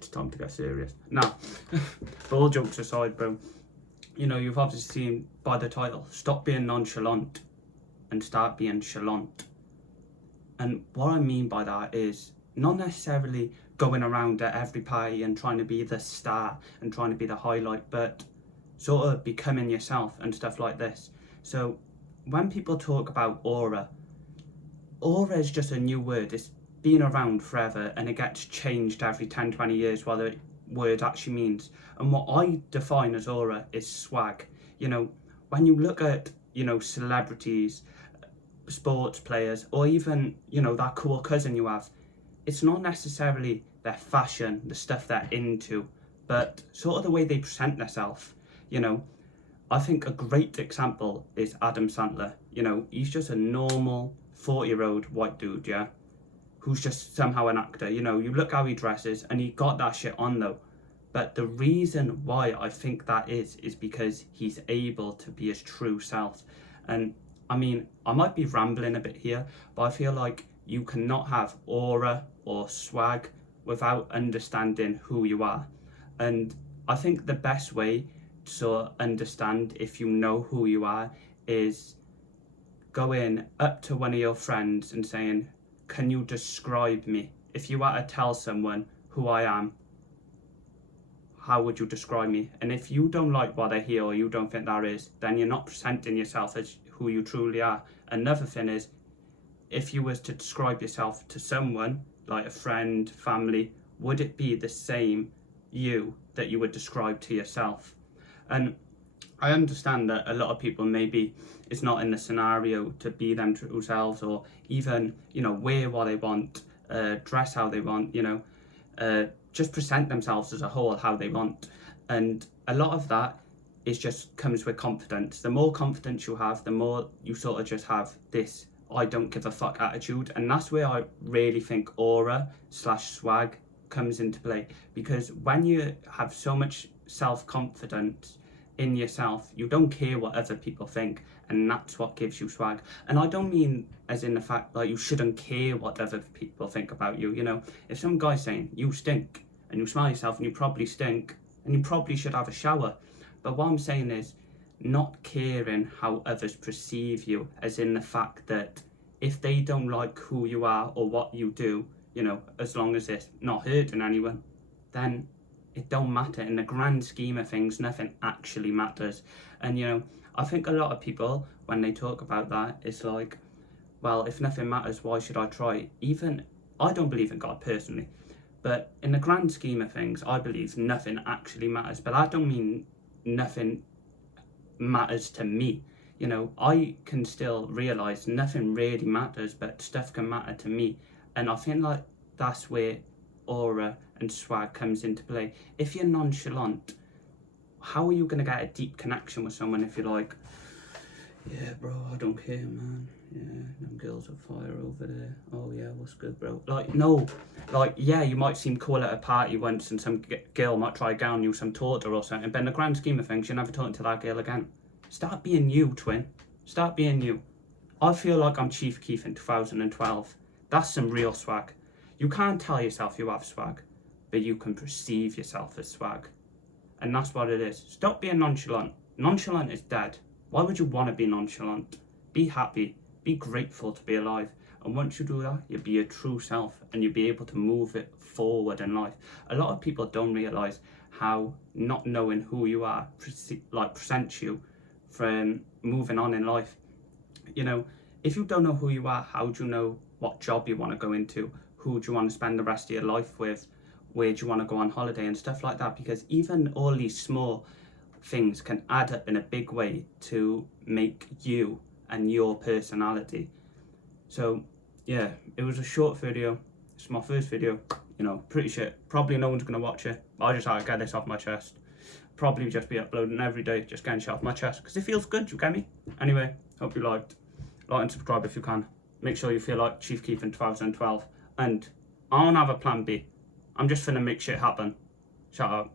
it's time to get serious. Now, but all jokes aside, bro, you know, you've obviously seen by the title, stop being nonchalant and start being chalant. And what I mean by that is not necessarily going around at every party and trying to be the star and trying to be the highlight, but sort of becoming yourself and stuff like this. So when people talk about aura is just a new word. It's been around forever and it gets changed every 10, 20 years what the word actually means. And what I define as aura is swag. You know, when you look at, you know, celebrities, sports players, or even, you know, that cool cousin you have, it's not necessarily their fashion, the stuff they're into, but sort of the way they present themselves. You know, I think a great example is Adam Sandler. You know, he's just a normal 40-year-old white dude, yeah, who's just somehow an actor. You know, you look how he dresses and he got that shit on though. But the reason why I think that is because he's able to be his true self. And I mean, I might be rambling a bit here, but I feel like you cannot have aura or swag without understanding who you are. And I think the best way to sort of understand if you know who you are is going up to one of your friends and saying, can you describe me? If you were to tell someone who I am, how would you describe me? And if you don't like what I hear or you don't think that is, then you're not presenting yourself as who you truly are. Another thing is, if you was to describe yourself to someone, like a friend, family, would it be the same you that you would describe to yourself? And I understand that a lot of people maybe it's not in the scenario to be them true selves, or even, you know, wear what they want, dress how they want, you know, just present themselves as a whole how they want. And a lot of that is just comes with confidence. The more confidence you have, the more you sort of just have this I don't give a fuck attitude. And that's where I really think aura/swag comes into play, because when you have so much self-confidence in yourself, you don't care what other people think, and that's what gives you swag. And I don't mean as in the fact that you shouldn't care what other people think about you. You know, if some guy's saying you stink and you smell yourself and you probably stink and you probably should have a shower, but what I'm saying is not caring how others perceive you, as in the fact that if they don't like who you are or what you do, you know, as long as it's not hurting anyone, then it don't matter. In the grand scheme of things, nothing actually matters. And, you know, I think a lot of people, when they talk about that, it's like, well, if nothing matters, why should I try? Even, I don't believe in God personally, but in the grand scheme of things, I believe nothing actually matters. But that don't mean nothing matters to me. You know, I can still realise nothing really matters, but stuff can matter to me. And I think like that's where aura and swag comes into play. If you're nonchalant, how are you going to get a deep connection with someone if you're like, yeah, bro, I don't care, man. Yeah, them girls are fire over there. Oh, yeah, what's good, bro? Like, no. Like, yeah, you might seem cool at a party once and some girl might try to gown you some torture or something, but in the grand scheme of things, you're never talking to that girl again. Start being you, twin. Start being you. I feel like I'm Chief Keef in 2012. That's some real swag. You can't tell yourself you have swag, but you can perceive yourself as swag. And that's what it is. Stop being nonchalant. Nonchalant is dead. Why would you want to be nonchalant? Be happy. Be grateful to be alive. And once you do that, you'll be your true self and you'll be able to move it forward in life. A lot of people don't realise how not knowing who you are presents you from moving on in life. You know, if you don't know who you are, how do you know what job you want to go into? Who do you want to spend the rest of your life with? Where do you want to go on holiday and stuff like that? Because even all these small things can add up in a big way to make you and your personality. So yeah, it was a short video. It's my first video, you know, pretty shit. Probably no one's going to watch it. I just had to get this off my chest. Probably just be uploading every day, just getting shit off my chest, because it feels good, you get me? Anyway, hope you liked. Like and subscribe if you can. Make sure you feel like Chief Keef in 2012. And I don't have a plan B. I'm just finna make shit happen. Shout out.